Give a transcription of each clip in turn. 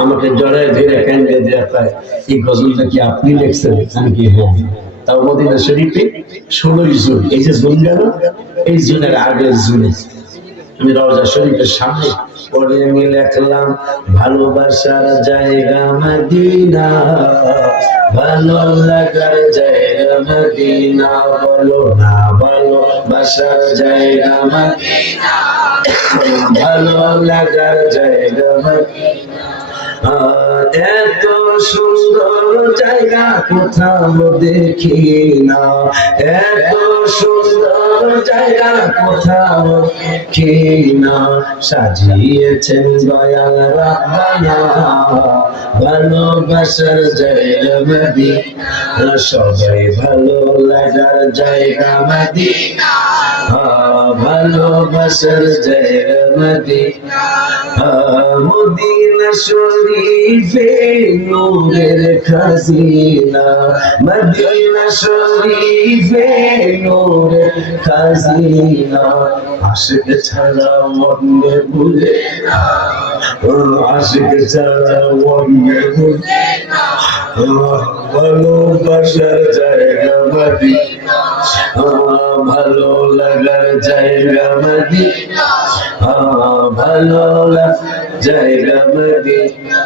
আমাকে জড়ায় ধরে কেন্দ্রে দেওয়া পায় এই গজলটা কি আপনি লিখছেন? আমি কি হ্যাঁ। তাও মদিনা শরীফে 16ই জুন, এই যে জুন গেল, এই জুনের আগের জুনে আমি রওজা শরীফের সামনে পড়ে আমি লেখলাম, ভালোবাসার জায়গা মদিনা, ভালো লাগার জায়গা মদিনা, বলো না ভালোবাসার জায়গা মদিনা, ভালো লাগার জায়গা মদিনা। এত সুন্দর জায়গা কোথাও দেখি না, এত সুন্দর জায়গা কোথাও দেখি না, সাজিয়েছেন দয়াল রাব্বানা, ভালোবাসার জায়গা মদিনা, সবাই ভালো লাগার জায়গা মদিনা, ভালোবাসার জায়গা মদিনা, মদিনা শরীফে নূরের খাজিনা, মদিনা শরীফে নূরের খাজিনা, আশিক ছাড়া মনে ভুলে না, আশিক ছাড়া মনে ভুলে না, ভালোবাসার জায়গা মদিনা, ভালো লাগার জায়গা মদিনা, ভালো লাগার জায়গা মদিনা।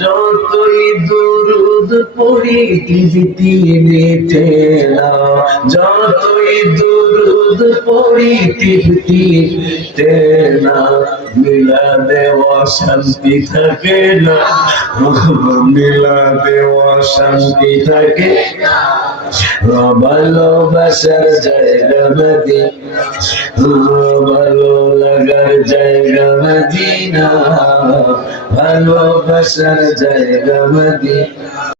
যতই দুরুদ পড়ি টিভিতে মেটে না, যতই দুরুদ পড়ি টিভিতে মেটে না, মিলাদে অশান্তি থাকে না, মিলাদে অশান্তি থাকে না, ভালোবাসার জায়গা মদিনা, ভালো লাগার জায়গা মদিনা, ভালোবাসার জায়গা মদিনা।